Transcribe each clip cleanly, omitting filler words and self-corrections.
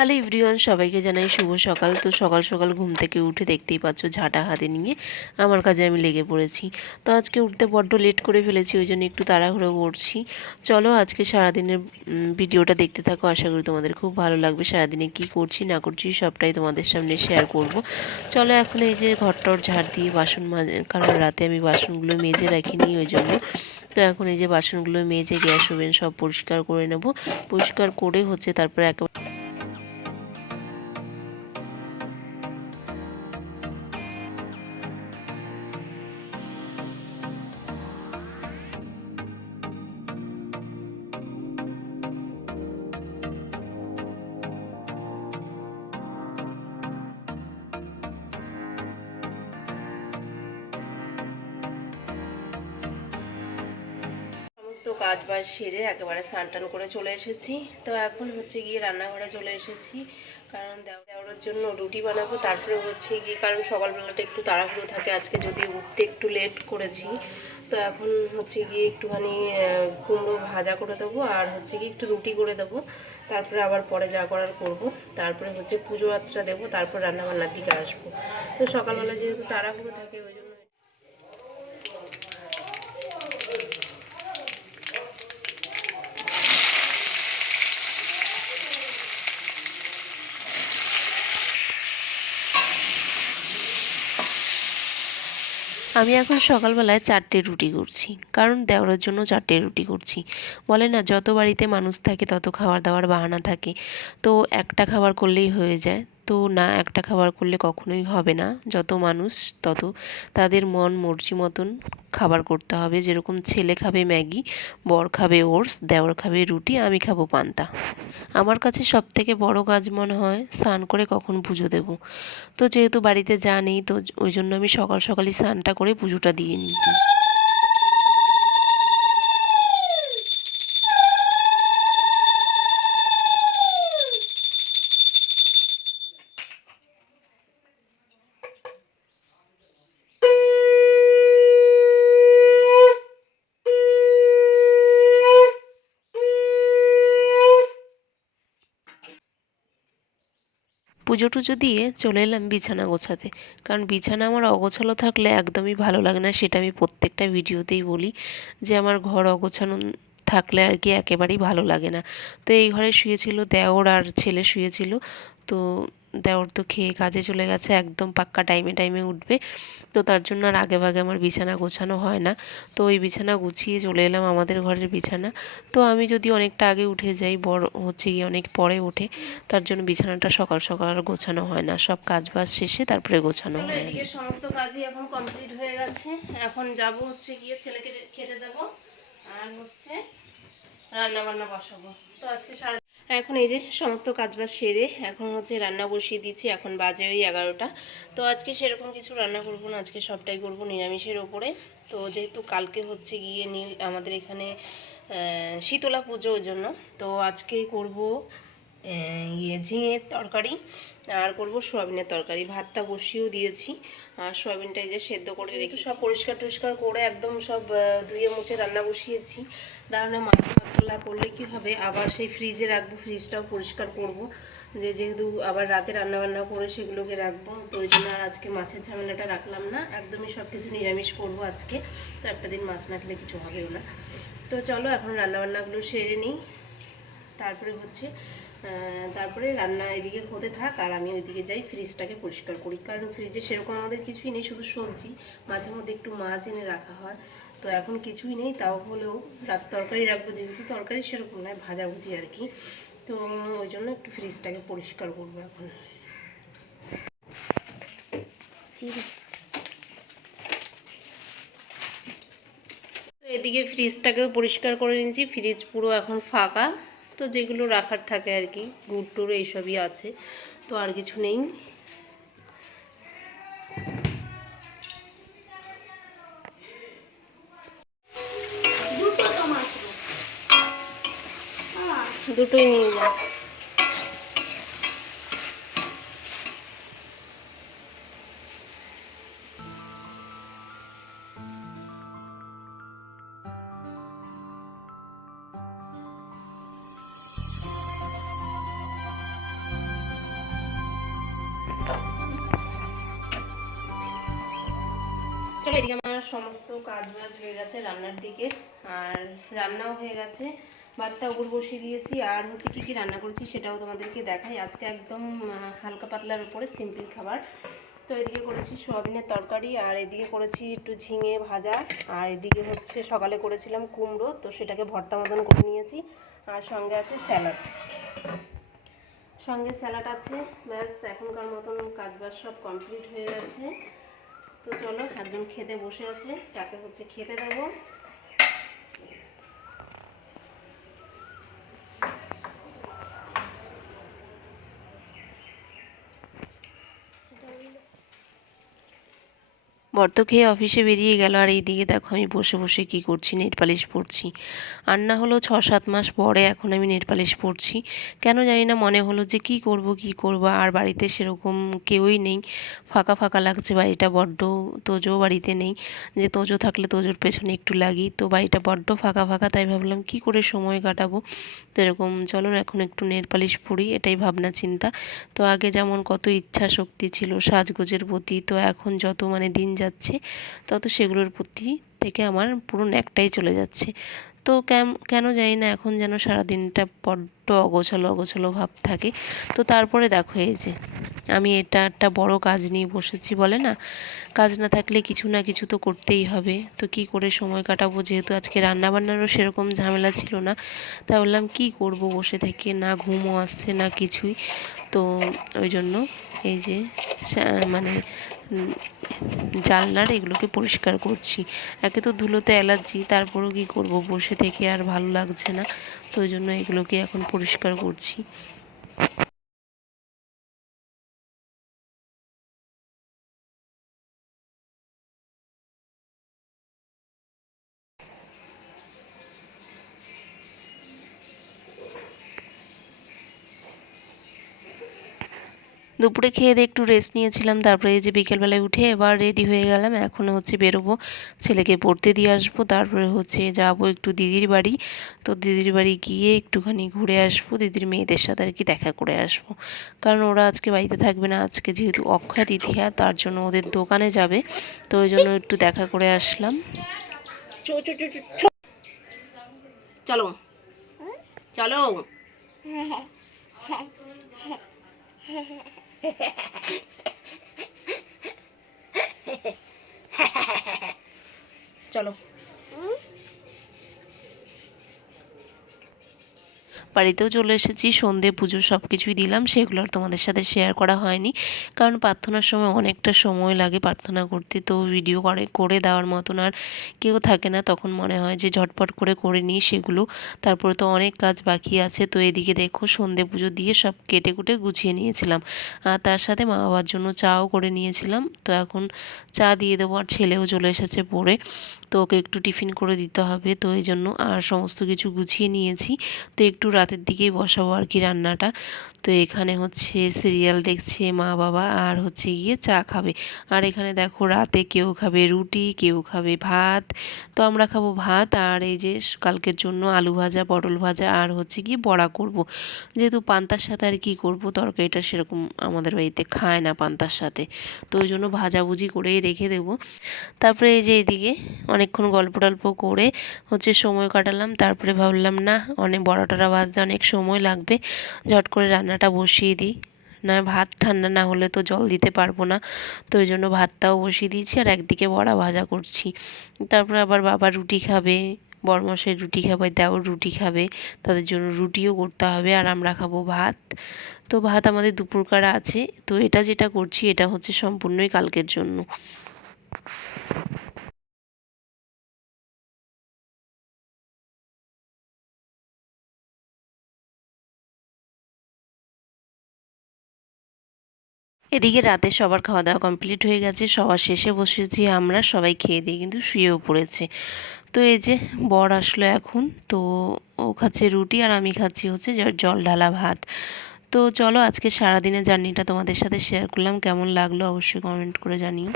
Hello everyone, সবাইকে জানাই শুভ সকাল। তো সকাল সকাল ঘুম থেকে উঠে দেখতেই পাচ্ছ ঝাঁটা হাতে নিয়ে আমার কাজে আমি লেগে পড়েছি। তো আজকে উঠতে বড্ড লেট করে ফেলেছি, ওই জন্য একটু তাড়াহুড়ো করছি। চলো আজকে সারাদিনের ভিডিওটা দেখতে থাকো, আশা করি তোমাদের খুব ভালো লাগবে। সারাদিনে কি করছি না করছি সবটাই তোমাদের সামনে শেয়ার করব। চলো এখন এই যে ঘরটর ঝাড় দিয়ে বাসন মাজে, কারণ রাতে আমি বাসনগুলো মেজে রাখিনি ওই জন্য। তো এখন এই যে বাসনগুলো মেজে গ্যাস ওভেন সব পরিষ্কার করে নেব। পরিষ্কার করে হচ্ছে তারপরে একেবারে সমস্ত কাজ বাজ সেরে একেবারে স্নান টান করে চলে এসেছি। তো এখন হচ্ছে গিয়ে রান্নাঘরে চলে এসেছি, কারণ দেওয়ার জন্য রুটি বানাবো। তারপরে হচ্ছে গিয়ে, কারণ সকালবেলাটা একটু তাড়াহুড়ো থাকে, আজকে যদি উঠতে একটু লেট করেছি। তো এখন হচ্ছে গিয়ে একটুখানি কুমড়ো ভাজা করে দেবো, আর হচ্ছে গিয়ে একটু রুটি করে দেবো। তারপরে আবার পরে যা করার করব। তারপরে হচ্ছে পুজো আচরা দেবো, তারপর রান্নাবান্নার দিকে আসবো। তো সকালবেলা যেহেতু তাড়াহুড়ো থাকে ওই জন্য আমি এখন সকালবেলায় 4টে রুটি করছি, কারণ দেওরের জন্য 4টে রুটি করছি। বলে না, যত বাড়িতে মানুষ থাকে তত খাবার দাবার বাহানা থাকে। তো একটা খাবার করলেই হয়ে যায়, তো না, একটা খাবার করলে কখনোই হবে না। যত মানুষ তত তাদের মন মর্জি মতন খাবার করতে হবে। যেরকম ছেলে খাবে ম্যাগি, বর খাবে ওটস, দেওর খাবে রুটি, আমি খাবো পান্তা। আমার কাছে সবথেকে বড় কাজ মনে হয় স্নান করে কখন পুজো দেব। তো যেহেতু বাড়িতে যা নেই, তো ওই জন্য আমি সকাল সকালই স্নানটা করে পুজোটা দিয়ে নিই। পুজো টুজো দিয়ে চলে এলাম বিছানা গোছাতে, কারণ বিছানা আমার অগোছালো থাকলে একদমই ভালো লাগে না। সেটা আমি প্রত্যেকটা ভিডিওতেই বলি যে আমার ঘর অগোছানো থাকলে আর কি একেবারেই ভালো লাগে না। তো এই ঘরে শুয়েছিল দেওর, আর ছেলে শুয়েছিল। তো দেওর তো খেয়ে কাজে চলে গেছে, একদম পাক্কা টাইমে টাইমে উঠবে। তো তার জন্য আর আগে ভাগে আমার বিছানা গোছানো হয় না। তো ওই বিছানা গুছিয়ে চলে এলাম আমাদের ঘরের বিছানা। তো আমি যদি অনেকটা আগে উঠে যাই, বড় হচ্ছে গিয়ে অনেক পরে ওঠে, তার জন্য বিছানাটা সকাল সকাল আর গোছানো হয় না। সব কাজ বাজ শেষে তারপরে গোছানো হয়। এদিকে সমস্ত কাজই এখন কমপ্লিট হয়ে গেছে। এখন যাব হচ্ছে গিয়ে ছেলেকে খেতে দেবো, আর হচ্ছে রান্না বান্না বসাবো। তো আজকে এখন এই যে সমস্ত কাজবাজ সেরে এখন হচ্ছে রান্না বসিয়ে দিচ্ছি। এখন বাজে ওই 11টা। তো আজকে সেরকম কিছু রান্না করবো না, আজকে সবটাই করবো নিরামিষের ওপরে। তো যেহেতু কালকে হচ্ছে গিয়ে আমাদের এখানে শীতলা পুজো, ওই জন্য তো আজকে করব ঝিঙের তরকারি, আর করব সোয়াবিনের তরকারি। ভাতটা বসিয়েও দিয়েছি, আর সোয়াবিনটা এই যে সেদ্ধ করে রেখে সব পরিষ্কার টরিষ্কার করে একদম সব ধুয়ে মুছে রান্না বসিয়েছি। দাঁড়ানো মাছ ভাতগুলা করলে কি হবে, আবার সেই ফ্রিজে রাখবো, ফ্রিজটাও পরিষ্কার করব, যেহেতু আবার রাতে রান্নাবান্না করে সেগুলোকে রাখবো। তো ওই জন্য আর আজকে মাছের ঝামেলাটা রাখলাম না, একদমই সব কিছু নিরামিষ করবো আজকে। তো একটা দিন মাছ না খেলে কিছু হবেও না। তো চলো এখন রান্নাবান্নাগুলো সেরে নিই, তারপরে হচ্ছে তারপরে রান্না এদিকে হতে থাক, আর আমি ওইদিকে যাই ফ্রিজটাকে পরিষ্কার করি। কারণ ফ্রিজে সেরকম আমাদের কিছুই নেই, শুধু সবজি, মাঝে মধ্যে একটু মাছ এনে রাখা হয়। তো এখন কিছুই নেই, তাও হলেও রাত তরকারি রাখবো, যেহেতু তরকারি সেরকম নয়, ভাজাভুজি আর কি। তো ওই জন্য একটু ফ্রিজটাকে পরিষ্কার করবো এখন। তো এদিকে ফ্রিজটাকেও পরিষ্কার করে নিয়েছি, ফ্রিজ পুরো এখন ফাঁকা। তো যেগুলো রাখার থাকে আর কি, গুড় টুড় এইসবই আছে, তো আর কিছু নেই। দুটোই নিয়ে যাও। চলো, এদিকে আমার সমস্ত কাজ বাজ হয়ে গেছে রান্নার দিকে, আর রান্নাও হয়ে গেছে, ভাতটা উপর বসিয়ে দিয়েছি। আর হচ্ছে কি কি রান্না করেছি সেটাও তোমাদেরকে দেখাই। আজকে একদম হালকা পাতলার উপরে সিম্পল খাবার। তো এদিকে করেছি সোয়াবিনের তরকারি, আর এদিকে করেছি একটু ঝিঙে ভাজা, আর এদিকে হচ্ছে সকালে করেছিলাম কুমড়ো, তো সেটাকে ভর্তা মতন করে নিয়েছি। আর সঙ্গে আছে স্যালাড, সঙ্গে স্যালাড আছে। ব্যাস, এখনকার মতন কাজবাজ সব কমপ্লিট হয়ে গেছে। তো চলো, একজন খেতে বসে আছে, তাকে হচ্ছে খেতে দেবো। বর তো খেয়ে অফিসে বেরিয়ে গেল, আর এইদিকে দেখো আমি বসে বসে কি করছি, নেট পালিশ পরছি। আর না হলো 6-7 মাস পরে এখন আমি নেট পালিশ পরছি। কেন জানি না, মনে হলো যে কি করব কি করব, আর বাড়িতে সেরকম কেউই নেই, ফাঁকা ফাঁকা লাগছে বাড়িটা বড্ড। তোজো বাড়িতে নেই, যে তোজো থাকলে তোজোর পেছনে একটু লাগি, তো বাড়িটা বড্ড ফাঁকা ফাঁকা, তাই ভাবলাম কি করে সময় কাটাবো। তো এরকম চলো এখন একটু নেল পালিশ পরি, এটাই ভাবনা চিন্তা। তো আগে যেমন কত ইচ্ছা শক্তি ছিল সাজগোজের প্রতি, তো এখন যত মানে দিন যাচ্ছে তত সেগুলোর প্রতি থেকে আমার পুরো ন্যাকটাই চলে যাচ্ছে। তো কেন জানি না, এখন যেন সারাদিনটা বড্ড অগোছালো অগোছালো ভাব থাকে। তো তারপরে দেখো এই যে আমি এটা একটা বড় কাজ নিয়ে বসেছি, বলে না কাজ না থাকলে কিছু না কিছু তো করতেই হবে। তো কি করে সময় কাটাবো, যেহেতু আজকে রান্না বান্নারও সেরকম ঝামেলা ছিল না, তাই বললাম কি করব বসে থেকে, না ঘুমও আসছে না কিছুই। তো ওই জন্য এই যে মানে জানলার এগুলোকে পরিষ্কার করছি। একে তো ধুলোতে অ্যালার্জি, তারপরেও কি করব, বসে থেকে আর ভালো লাগছে না, তো ওই জন্য এগুলোকে এখন পরিষ্কার করছি। দুপুরে খেয়ে দিয়ে একটু রেস্ট নিয়েছিলাম, তারপরে এই যে বিকেলবেলায় উঠে এবার রেডি হয়ে গেলাম। এখন হচ্ছে বেরোবো, ছেলেকে পড়তে দিয়ে আসবো, তারপরে হচ্ছে যাবো একটু দিদির বাড়ি। তো দিদির বাড়ি গিয়ে একটুখানি ঘুরে আসবো, দিদির মেয়েদের সাথে আর কি দেখা করে আসবো, কারণ ওরা আজকে বাড়িতে থাকবে না। আজকে যেহেতু অক্ষয় তৃতীয়া, তার জন্য ওদের দোকানে যাবে, তো ওই জন্য একটু দেখা করে আসলাম। চলো চলো। চলো, বাড়িতেও চলে এসেছি, সন্ধে পুজো সব কিছুই দিলাম, সেগুলো আর তোমাদের সাথে শেয়ার করা হয়নি, কারণ প্রার্থনার সময় অনেকটা সময় লাগে প্রার্থনা করতে, তো ভিডিও করে দেওয়ার মতন আর কেউ থাকে না, তখন মনে হয় যে ঝটপট করে নিই সেগুলো। তারপরে তো অনেক কাজ বাকি আছে। তো এদিকে দেখো সন্ধে পুজো দিয়ে সব কেটে কুটে গুছিয়ে নিয়েছিলাম, আর তার সাথে মা বাবার জন্য চাও করে নিয়েছিলাম। তো এখন চা দিয়ে দেবো, আর ছেলেও চলে এসেছে পড়ে, তো ওকে একটু টিফিন করে দিতে হবে, তো এই জন্য আর সমস্ত কিছু গুছিয়ে নিয়েছি। তো একটু রাতের দিকেই বসাবো আর কি রান্নাটা। তো এখানে হচ্ছে সিরিয়াল দেখছে মা বাবা, আর হচ্ছে গিয়ে চা খাবে। আর এখানে দেখো রাতে কেউ খাবে রুটি, কেউ খাবে ভাত, তো আমরা খাবো ভাত। আর এই যে কালকের জন্য আলু ভাজা, পটল ভাজা, আর হচ্ছে গিয়ে বড়া করব, যেহেতু পান্তার সাথে আর কি করব, তরকারিটা সেরকম আমাদের বাড়িতে খায় না পান্তার সাথে, তো ওই জন্য ভাজাভুজি করেই রেখে দেবো। তারপরে এই যে এইদিকে অনেকক্ষণ গল্প টল্প করে হচ্ছে সময় কাটালাম, তারপরে ভাবলাম না অনেক বড়া টড়া ভাজতে অনেক সময় লাগবে, ঝট করে রান্নাটা বসিয়ে দিই, না ভাত ঠান্ডা না হলে তো জল দিতে পারবো না। তো ওই জন্য ভাতটাও বসিয়ে দিয়েছি, আর একদিকে বড়া ভাজা করছি। তারপরে আবার বাবা রুটি খাবে, বড়মশাই রুটি খাবে, দেওর রুটি খাবে, তাদের জন্য রুটিও করতে হবে, আর আমরা খাবো ভাত। তো ভাত আমাদের দুপুরকার আছে, তো এটা যেটা করছি এটা হচ্ছে সম্পূর্ণই কালকের জন্য। এদিকে রাতে সবার খাওয়া দাওয়া কমপ্লিট হয়ে গেছে, সবার শেষে বসেছি আমরা, সবাই খেয়ে দিয়ে কিন্তু শুয়েও পড়েছে। তো এই যে বর আসলো এখন, তো ও খাচ্ছে রুটি, আর আমি খাচ্ছি হচ্ছে জল ঢালা ভাত। তো চলো, আজকে সারাদিনের জার্নিটা তোমাদের সাথে শেয়ার করলাম, কেমন লাগলো অবশ্যই কমেন্ট করে জানিও।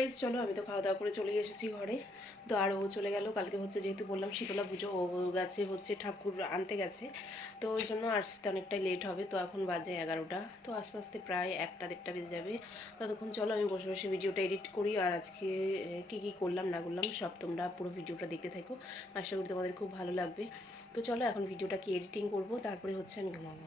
গাইস চলো, আমি তো খাওয়া দাওয়া করে চলে এসেছি ঘরে। তো আর ও চলে গেল, কালকে হচ্ছে যেহেতু বললাম শীতলা পুজো, ও গেছে হচ্ছে ঠাকুর আনতে গেছে, তো ওই জন্য আসতে অনেকটাই লেট হবে। তো এখন বাজে 11টা, তো আস্তে আস্তে প্রায় 1টা 1:30 বেজে যাবে। ততক্ষণ চলো আমি বসে বসে ভিডিওটা এডিট করি, আর আজকে কী কী করলাম না করলাম সব তোমরা পুরো ভিডিওটা দেখতে থাকো, আশা করি তোমাদের খুব ভালো লাগবে। তো চলো এখন ভিডিওটাকে এডিটিং করব, তারপরে হচ্ছে আমি ঘুমাবো।